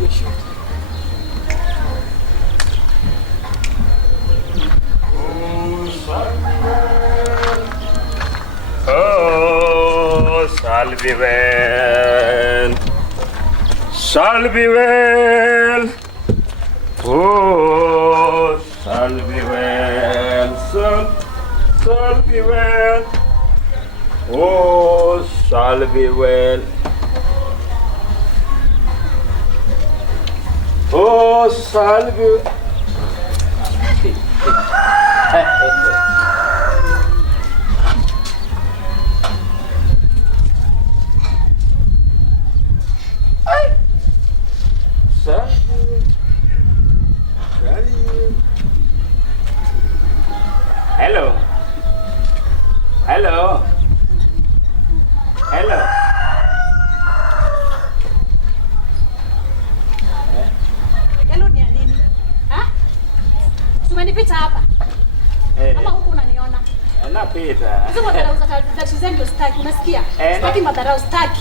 Oh, shall be well. Shall be well. Oh, shall be well. Shall be well. Oh, shall be well. Oh, shall be. Hello. Hello. Hello. Hello ni nini? Ha? Umenipita hapa? Kama huko unaniona? Napita. Hizo madharau za chizengi ustaki, unasikia? Sitaki madharau, staki.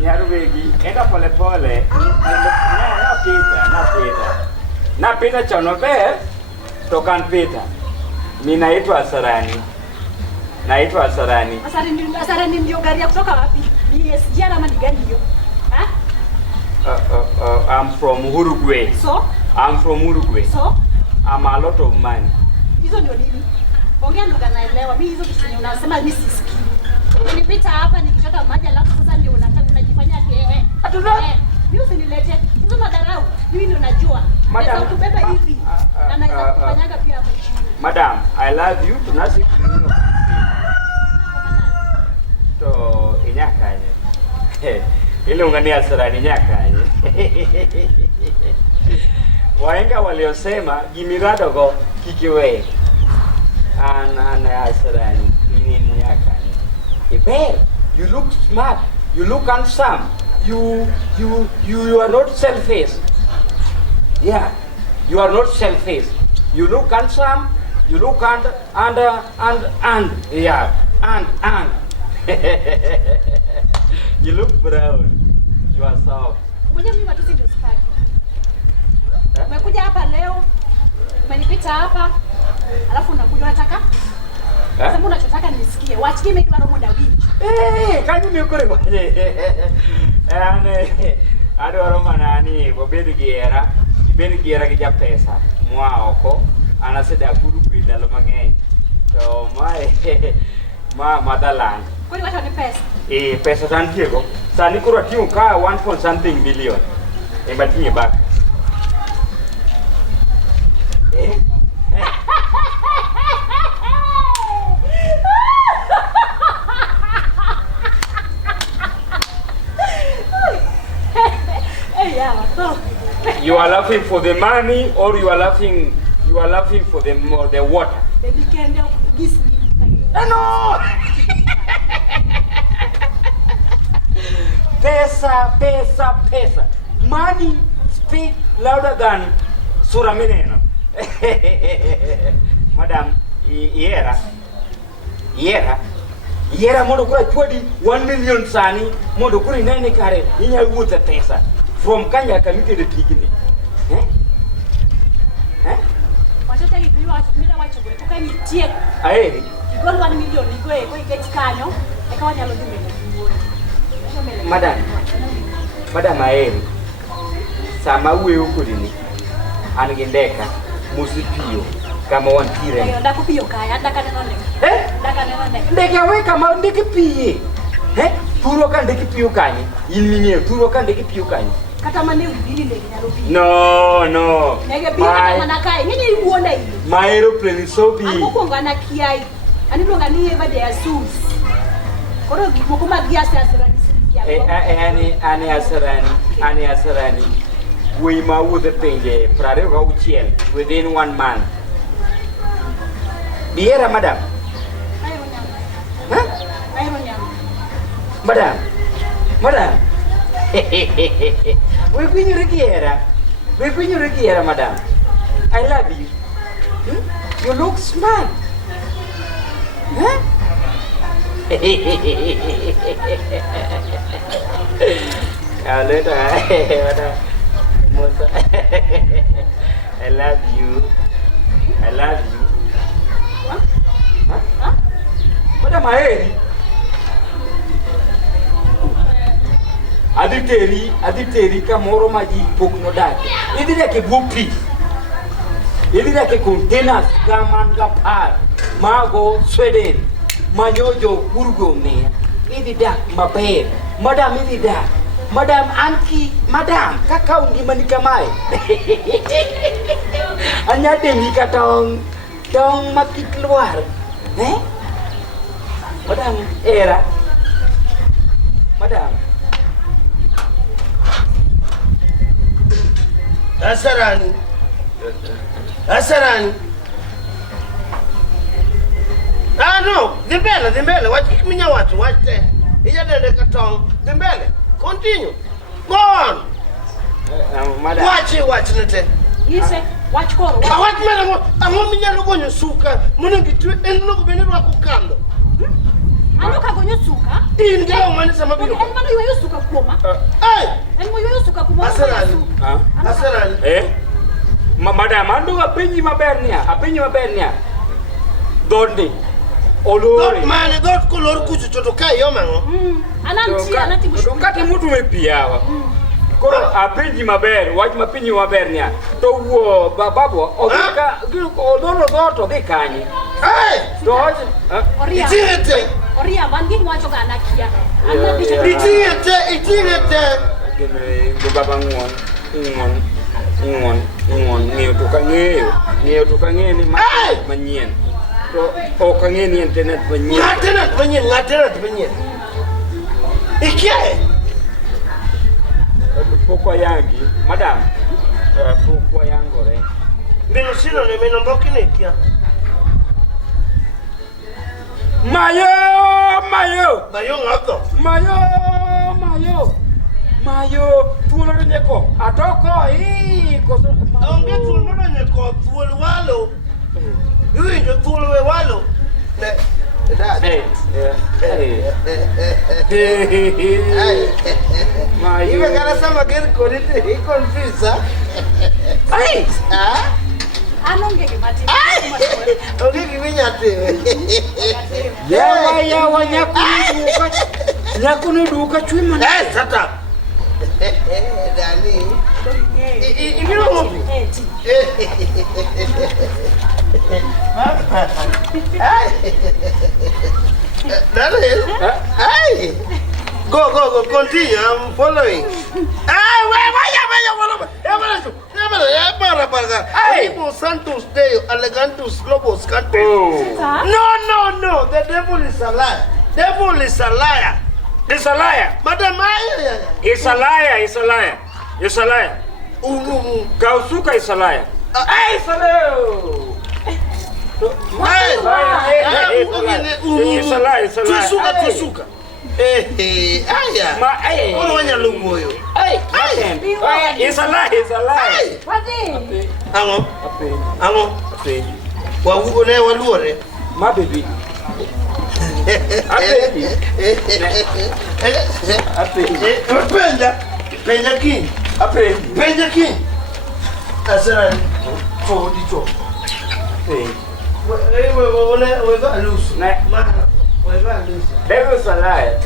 Nyarubegi, enda pole pole. Napita chono be tokan pita. Mimi naitwa Asarani. Asarani ndio gari ya kutoka wapi? BSG ama ni gani hiyo? Ha? I'm from Uruguay. So? I'm from Uruguay. So? I'm a lot of money. Hizo ndio nini? Ongea lugha naelewa. Mimi hizo vitu unasema mimi sisikii. Nilipita hapa nikichota maji alafu sasa ndio unataka unajifanyia kewe. Mimi usinilete. Hizo madharau. Mimi ndio najua. Naweza kubeba hivi. Na naweza kufanyaga pia hapo chini. Madam, I love you. Tunasi kunino. To inyakanye. Ile ungania Asarani nyakanye. Wahenga waliosema gimiradogo kikiwe. Ana Asarani ini nyakanye. Bear, you look smart, you look handsome, you are not selfish. Yeah, you are not selfish. You look handsome, you look and yeah, and you look brown. You are soft. Mwenye mimi watu si staki. Umekuja hapa leo, umenipita hapa, alafu unakuja unataka? Sasa unachotaka nisikie. Watch game kwa romo David. Kanyu mikore kwaje. Adwaro manani bobedo giera gi japesa mwa oko anaseda kuru bidalo mang'eny. To ma motherland. Kwani watu ni pesa? Pesa tantiego. Sani kuro atiyo ka 1.something million. Batinye back. You are laughing for the money or you are laughing for the water? The weekend of this No! Pesa. Money speak louder than sura meneno. Madam, Yera mondo kura chwadi 1 million sani mondo kura inene kare inya wuotha pesa from Kenya kamike de tigini. Watoto hivi mira wacho gwe toka ni tie. Aeri. Igol 1 million igwe ko iketi kanyo eka nyalo dhi Madam aeri. Sama wewe kodini an gi ndeka musipio kama wantire. Ayo ndako pio kaya ndaka nene. Ndaka nene. Ndeka we kama ndeki pie. Turo ka ndeki pio kanye. Ininye turo ka ndeki pio kanye. Kata mane ubili ndeki nyalo pio. No. Nege pio kata manakai. Nyenye iwona hivi. My aeroplane is so big. Akoko ngana kiai. Ani longa ni eva de asus. Koro gikoko magiasi Asarani. Ani Asarani. We ma wuothe pinje 26 within 1 month. Diera madam. Madam. We kunyure kiera madam. I love you. You look smart. later. I love you. I love you. Huh? Madam, Aditeri kamoro maji pokno dake. Idire ke bupi. Idire ke containers gaman gapar. Mago Sweden. Majojo kurgo me. Idida maber. Madam idida. Madam Anki, Madam, kakau di manika mai. Anya demi katong mati keluar. Madam Era. Madam. Asarani. Ah no, Dimbele, watch me watch there. Ija de katong, Dimbele. Continue. Go on. Madam. Watch it. You say, watch call. Watch me. I'm minya lugonyo suka. Munengitu enogo benero akukando. Anoka gonyo suka? Ingeo mani sama biro. Mano yoyo suka kuma. Emo yoyo suka kuma. Asarani. Madam, ando apenyi mabernia. Donde? Olore. God man, God color kuchu chotokai yo mango. Anati mushuka. Kati mtu mepiawa. Koro apenyi maber, wach mapinyi mabernia. To wo bababo odika odoro doto dikanye. Doje. Oria bangi mwacho ganakia. Itingete. Baba ngon ngeo to kange ni manyien. To kange ni internet manyien. Ngatenet manyien. Ikie. Pokwa yangi, madam. Pokwa yangore. Meno sino ne meno mbokine kia. Mayo ngako. Mayo, tuolo nyeko. Atoko koso. Onge tuolo nyeko, tuolo walo. Yuinjo tuolo we walo. Mayo. Iwe kana sama geri korite, he confuse. Anonge kimati. Onge kivinyate. Yawa nyakunu duka chwima. Tata. Dani. Ingiro ngopi? Go, continue, I'm following. Santos Deo, Elegantus, Lobos, Cantos. No, the devil is a liar. He's a liar. Madam, He's a liar. Kausuka is a liar. He's a liar. Tusuka. Wanya lungoyo. He's a liar. Ango. Waluore. My baby. Penja king. Asarani. Dicho. We got loose. Devil's a liar.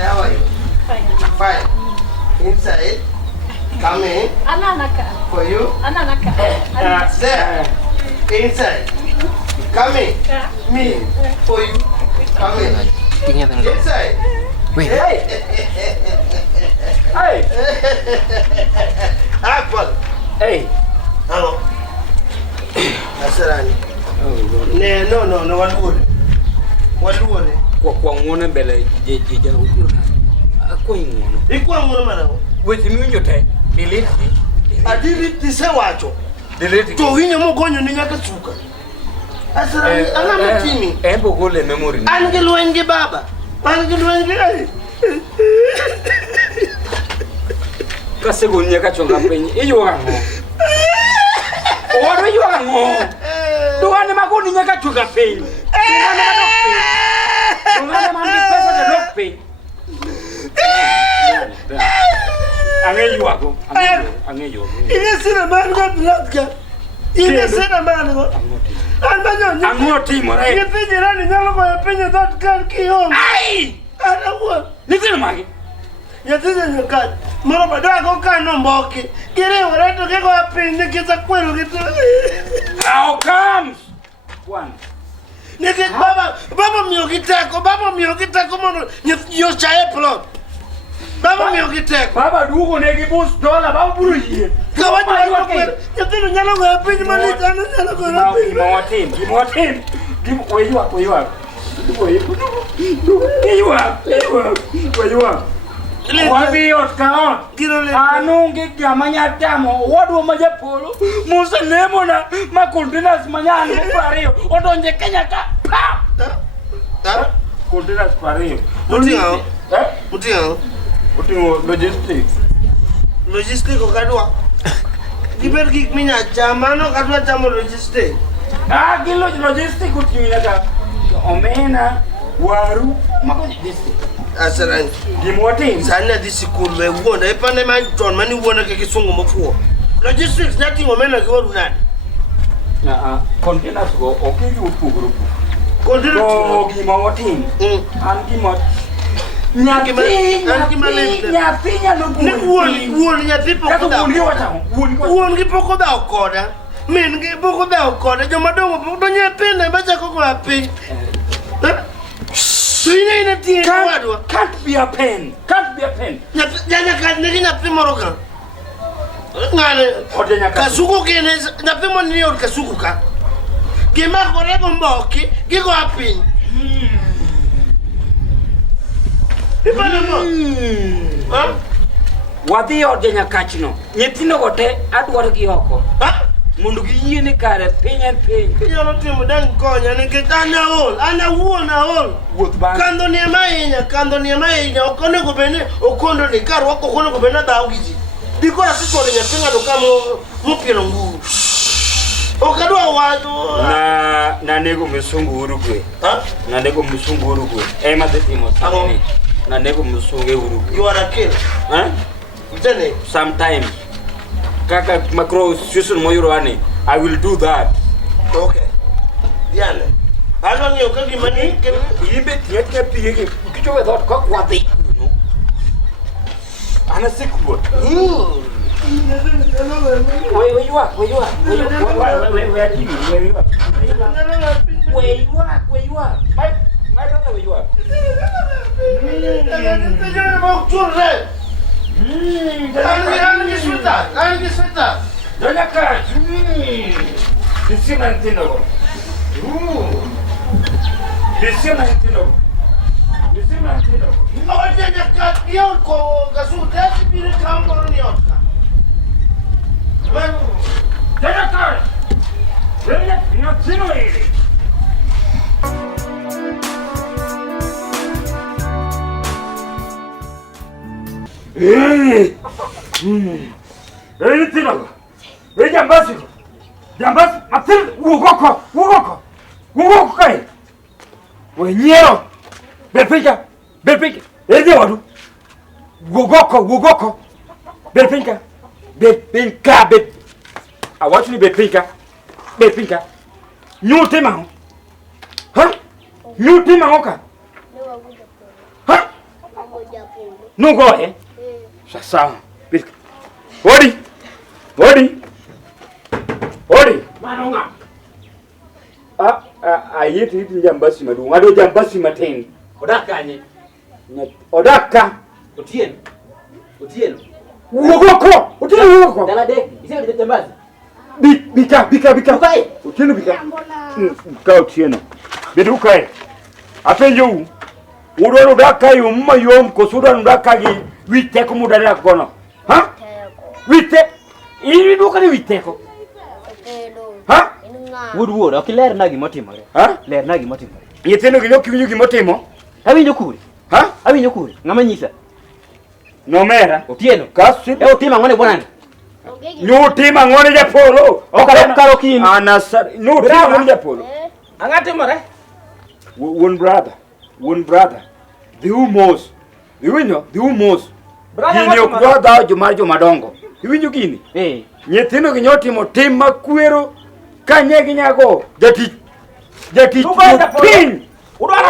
How are you? Fine. Inside. Come in. Ananaka. For you. Ananaka. There. Inside. Come in. Me. For you. Come in. Inside. Wait. Hey. Apple. Hey. Hello. Asarani. No. Waluore. Kwa ngone mbele jeje ujuna. Kwa ngono. Ikwa ngono mara. Wethi minjo te. Delete. Adili tisewacho. Delete. To hinyo mogonyo ni nyaka tsuka. Asarani angama timi. Embo gole memory. Angelwenge baba. Angelwenge. Kase gonya ka chonga penyi. Iyo wango. Oro iyo wango. Tuwane magoni nyaka chonga penyi. Tuwane magoni. Angeyo ako. Angeyo. Ini sina man go blatka. Ini sina man go. Angoti mo re. Ni pinye rani nyalo go pinye that kan ki home. Ai! Ana wo. Ni tino magi. Ya tino nyoka. Moro bada go kano mboki. Kire ore to ke go pinye kita kwelo gitu. How comes? One. Nige baba miogiteko mono yo chae plot. Baba miogiteko. Baba dugo negi bus dollar baba buru yie. Kawaji wa kwelo. Yatino nyalo go pinye malita nyalo go pinye. Gimotin. Weyu. Wabi otkaon. Anungi gamanya tamo. Wadu majapolo. Musa lemona. Makundinas manyani pario. Odonje Kenya ka. Pa. Kundinas pario. Mutingo. Mutingo logistics. Logistics okadwa. Diber gik minya chamano kadwa chamo logistics. Gilo logistics utinga ka. Omena waru mako logistics. Asaran Gimotin. Sana disi kurwe wona epane man ton mani wona ke kisungu mofuo. Logistics nothing omena ke waru nani. Containers go okay you puguru. Containers go gimotin. Gimot. Nyapi lugu. Ni won nyapi poko da. Won gi poko da okoda. Min gi poko da okoda. Joma dongo poko do nyapi na bacha koko api. Can't be a pen. Nyanya kan nigi nyapi moroka. Ngane kasuku kene nyapi mo ni or kasuku ka. Gima kore bomboki gigo api. Ipana mo. Ha? Wadi odenya kachino. Nyetino gote adwaro gi oko. Ha? Mundu gi yiene kare piny. Yolo timo dan konya ni ketana hol. Ana wuona hol. Wuoth bang. Kando ni mainya okone go bene okondo ni kar wako kono go bene dawo giji. Biko ya siko ni nyapinga do kamo mupielo nguru. Okadwa wadu. Na nego msungu urugwe. Ha? Na nego msungu urugwe. Ema tetimo sani. Na nego msungu urugwe. You are a killer. Huh? Jene. Sometimes. Kaka makro susun moyuro ane. I will do that. Okay. Diane. Ano ni okagi mani ke Ibe tiete pige. Kicho we thought kok wadi. Ana sikwo. Where you are? Where you are? My brother, where you are? Doña Cat. Diciemantino. Oye, ya Cat, yo con gasu, te pide campo ni otra. Doña Cat. Diciemantino. Tino. Jambasi. Matil ugoko kai. Wenyero. Belpinka. Eze wadu. Ugoko. Belpinka. I want you to Belpinka. New tema. Huh? New tema oka. Huh? No go eh. Sasa. Odi. Manonga. Ayeti jambasi madu. Ado jambasi maten. Odaka nye. Odaka. Otieno. Ugoko. Dala deki. Isema ni jambazi. Bika. Ukai. Otieno bika. Ka otieno. Bidukai. Apenjo. Udoro daka yumma yom kosuda ndaka gi witeko mudala kono. Ha? Wite. Iri duka ni witeko. Ha? Wuod okiler na gimo timore. Ha? Ler na gimo timore. Yeteno gino kiwinjo gimo timo. Awinjo kure. Ha? Awinjo kure. Ngama nyisa? Nomera. Otieno. Kasi. Otima ngone bonani. Nyutima ngone japolo. Okaro kini. Anasar. Nyutima ngone japolo. Angate more. One brother. The who most. The winner. Gini ok dwa dhaw jomadongo. Iwinjo gini? Nyithindo gi nyotimo tim makwero ka nyegi nyago jatich piny. Udwaro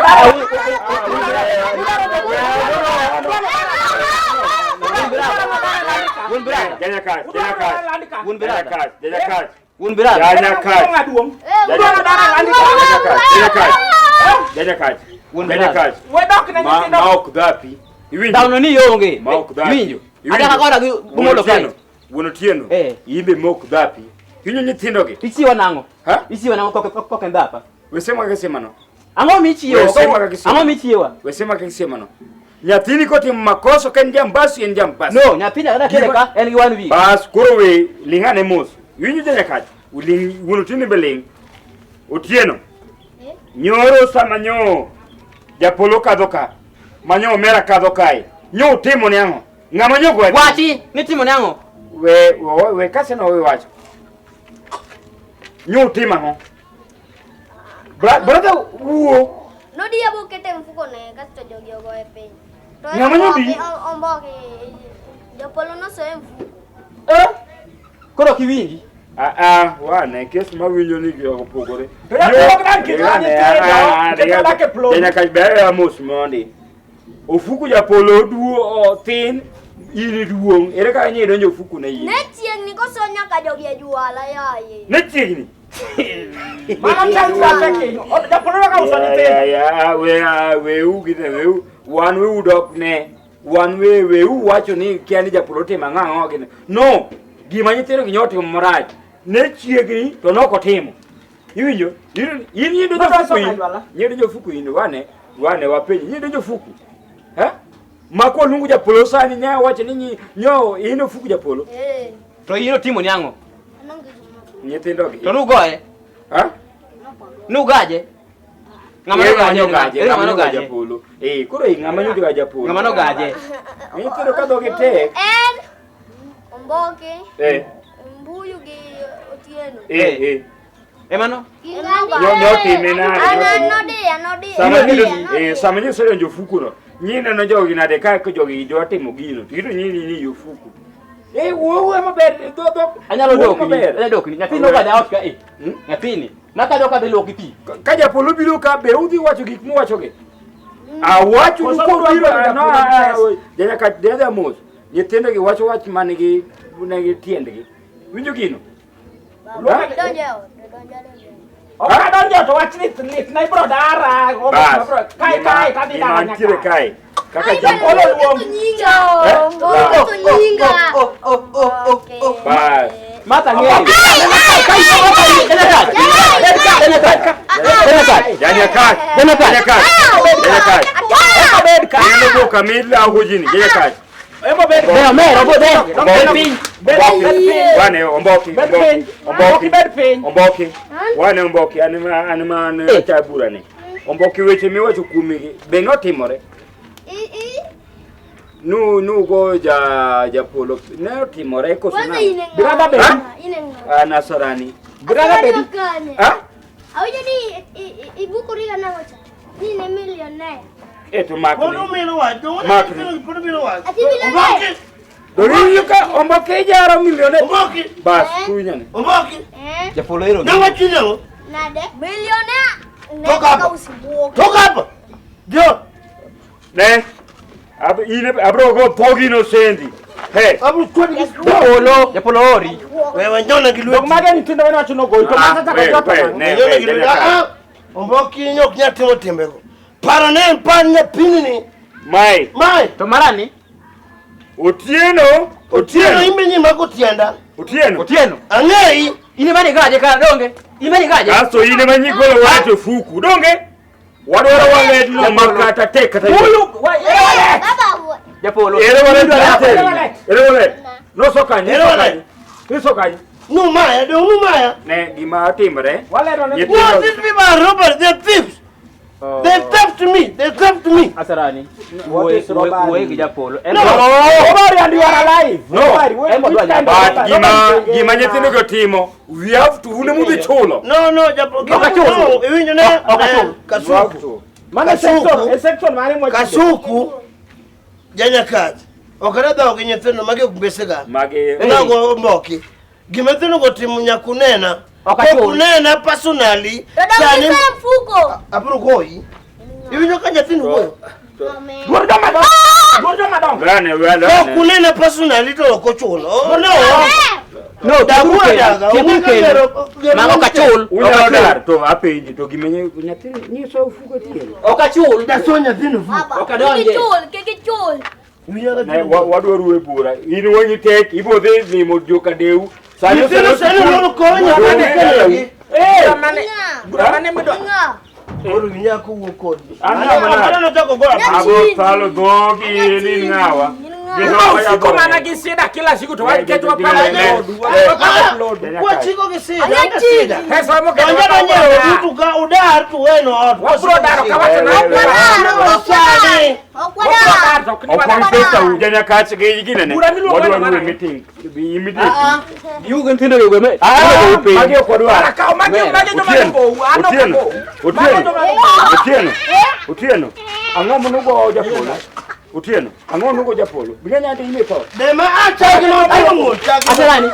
Wuono tieno. Imbe mok dhapi. Hinyo nyithindo gi. Isiwa nango. Isiwa nango koke ndapa. Wesema ke semano. Ang'o michiwo? Ang'o michiwa? Wesema ke semano. Nyathini kotimo makoso ken jambasi en jambasi. No, nyathini ada keleka en gi wan wi. Bas koro we lingane mos. Winjo janya kach. Wuono tieno beling. Otieno. Nyoro sama nyo. Japolo kadho ka. Manyo mera kadho kae. Nyo timo ni ang'o? Ng'ama nyo gwe? Wachi, ni timo ni ang'o? We kase no we wacho. Nyo timo ang'o? Brother wuo. Nodi yabo kete mfuko ne kasto jogi ogo e piny. Ng'ama nyodi? Omboke. Japolo no so mfuko. Koro kiwinji? Wane kes mawinjo ni gi opogore. Janya kach bere amos mondi. Ofuku japolo duo thin ini duong. Ere ka nyi donjo ofuku na yi. Ne chieng ni koso nyaka jogi e juala yaye. Ne chieng ni. Mana chakwa peke. Japolo ka uso ni thin. We ugine we wan we udok ne. Wan we wacho ni kiani japolo tema ng'ang'o gine. No, gima nyithindo gi nyotimo marach. Ne chiegni to noko timo. Iwinjo? In donjo ofuku in. Nyi donjo ofuku in wane wapenji. Nyi donjo ofuku. Mako lungu japolo sani nya wacho ni nyo ino ofuku japolo. To ino timo ni ang'o? Nyithindo gi. To nugoye? Nugaje? Ng'ama nogaje? Ng'ama nogaje japolo? Koro ng'ama nyoga japolo. Ng'ama nogaje? Nyithindo kadho gi tek. Omboke. Mbuyu gi Otieno. Emano? Nyotime nade. Anodi. Sama nyi sero jofuku no. Nyine no jogi nade ka jogi dwa timo gino. Tiro nyini ni yofuku. Wo maber do. Anyalo dokni. Nyathini nogaje ot ka nyathini. Naka joka belo kipi. Ka japolo biro ka be udhi wacho gik muwacho gi. Wacho ko biro no. Janya ka deda mos. Nyithindo gi wacho wach manigi tiendgi. Winjo gino. Donjo to wach lit na ibro dara. Kai kadhi dara nyaka. Kai. Kaka japolo nyinga. Bas. Mata ng'eyo. Janya kat. Eno kamili au hujini. Janya kat. Emo bed. Mero Wane omboki. Wane omboki anima chabura ne. Omboki weche miwacho kumigi. Be notimore. Nu go japolo. Ne otimore koso na. Brother bed. Nasarani. Brother bed. Awujo ni ibuku riga nangocha. Ni ne millionaire. Eto makni. Kono mino wacho. Kono mino wacho. Ati millionaire. Dori yuka omboki jaro millionaire. Omboki. Bas kunyane. Omboki. Japolo ero. Na wacho nyo. Nade. Millionaire. Toka hapa. Toka hapa. Dio. Ne. Abro go pogino sendi. Hey. Abu kwani Japolo ori. wewe nyona gilwe. Dog mage ni tindo wacho no go. To masa ta ko. Nyona gilwe. Omboki nyok nyatimo timbego. Paro ne panya pinini. Mai. To marani. Otieno imbe nyima kotienda. Otieno. Ang'ei. Ini mani gaje ka donge. Ini mani gaje. Aso ine manyigolo wacho fuku. Donge. Wadwaro wange no makata tek kata. Baba. Japolo. Ere wale. No sokanye. Ni sokanye. No maya. Ne gima timbre. Wale ro ne. What these people are robbers, they're thieves. They theft me. Asarani. We Japolo. Nobody and you are alive. But gima nyithindo go timo. We have to unemu chulo. No, Japolo. Kasuku. Iwinjo ne. Kasuku. Mana section mane mo. Kasuku. Janya kat. okada dao gi nyithindo mage kubesega Mage. nago mboki gimethindo go timo nyakunena kunena personally Dada mfuko. abro goyi iwinjo ka nyathindo go Duor joma dongo. Rane. kunena personally to okochulo No, Mago kachul. Ukadar to apenji to gimenye nyathi nyiso ufuko tiel. Okachul. da so nyathindo fu Okadonje. Kichul. Ne wadwaru e bura. In wonyi tek ibodhe ni mojoka deu. nyithindo no konya kane Mane mdo. oro nyako wukodi Ana tako go abo palo dogi ni ngawa. Siko mana gisida kila siku to waketo pala load. kwa chiko gesida Pesa mo kanja nyewe mtu ka udar tu weno Bro daro kawacho na Okonfeta ujanya kache ge gine ne. Wadwaru e meeting. Bi immediate. Yugen tindo go me. Mage okwadwa. Ka mage Otieno. Ang'o monugo japolo? Otieno. Ang'o monugo japolo? Biganya ati ime to. dema acha gino ayo chagi Aserani.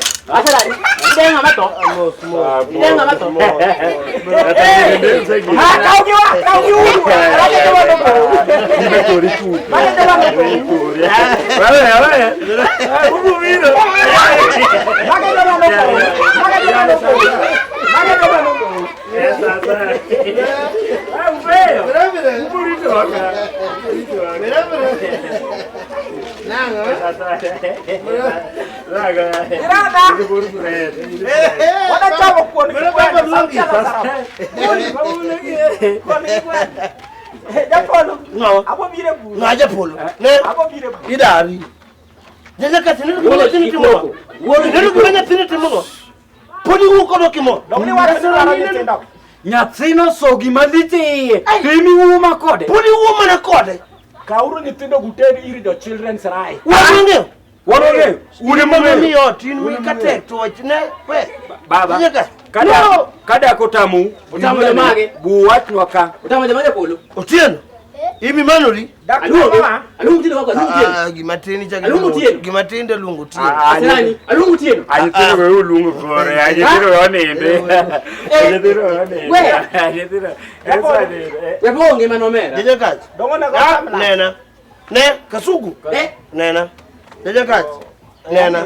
Denga mato. Denga mato. ngaja polo ne idari jeje katini ko tini timo woro ko nya tini timo podi ko do kimo Nyathino sogi maliti. Timi uma kode. podi wuma na kode Kauru nyithindo guteri iri do children's right. wonge uri mama mi otin mi kate to ne we Baba. jeje Kada kotamu. Utamu mage. Buwat waka. Utamu jamaje polo. otieno ibi manoli Alungu tieno wako alungu tieno. gimatini cha Alungu tieno. gimatinde lungu tieno Aserani. Alungu tieno. Anyithindo we ulungu gore. Anyithindo oninde. Anyithindo oninde. We. Anyithindo. Webonge manomera. jeje kati nena ne kasugu nena jeje kati nena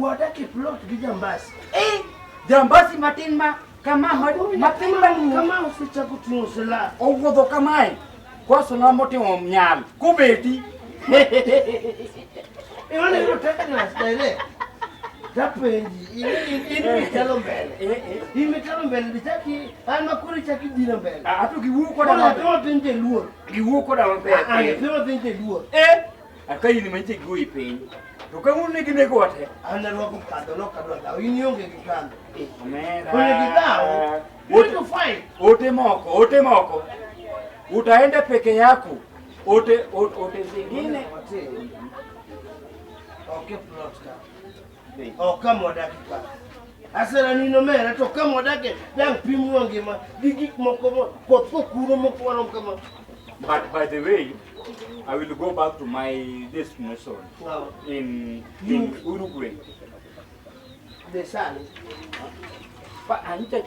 wadake plot gijambasi Jambasi matin ma kama matin kama usichakutumusela owuodho kamae koso nomotimo nyal kubeti ione roteknas dele tapenji imitalo mbele imitalo mbele ditaki ama kuri chaki dina mbele atu giwuok koda kona to pinje luor giwuok koda maber pima pinje luor akaini manche giwuok piny to kawuono ne ginego wate anarwako kadho no kadwa dhaw in ionge gi kadho omera kone gi dhaw you need to fight ote moko utaenda peke yako ote zingine okay plot ka kama wadake ka asera nino mera to kama wadake dang pimu ngima gi gik moko koth kokuro moko warom kama But by the way, I will go back to my destination in Uruguay. The sun. But ante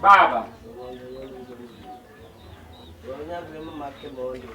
Baba. Ronya grema marke bondo.